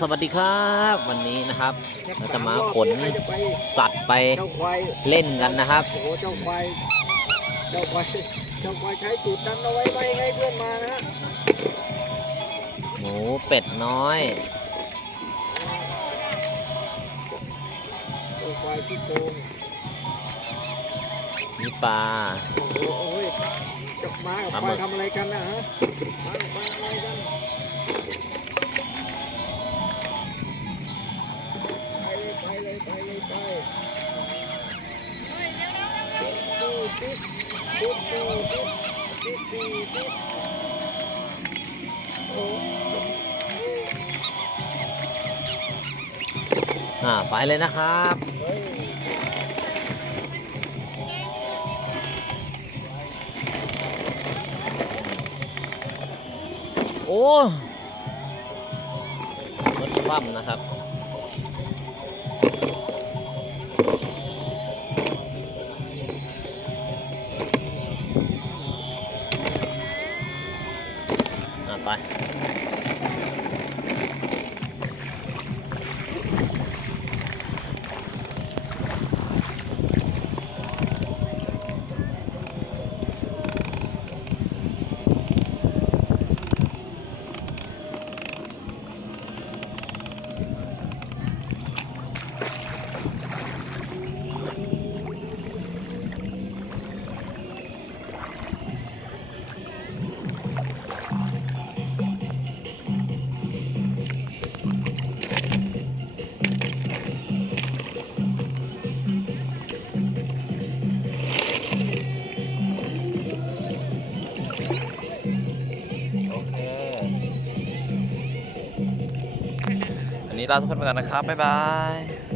สวัสดีครับวันนี้นะครับเราจะมาขนสัตว์ไปเล่นกันนะครับโอ้โหเจ้าควายใช้สูตรนั้นเอาไว้ไม่ให้เพื่อนมานะฮะหมูเป็ดน้อยเจ้าควายที่โกงมีปลาโอ้โหเจ้าม้ากับควายทำอะไรกันนะฮะม้ากับควายทำอะไรกันไปไปเลยนะครับโอ้รถคว่ำนะครับไปวันนี้ลาทุกคนไปก่อนนะครับ บ๊ายบาย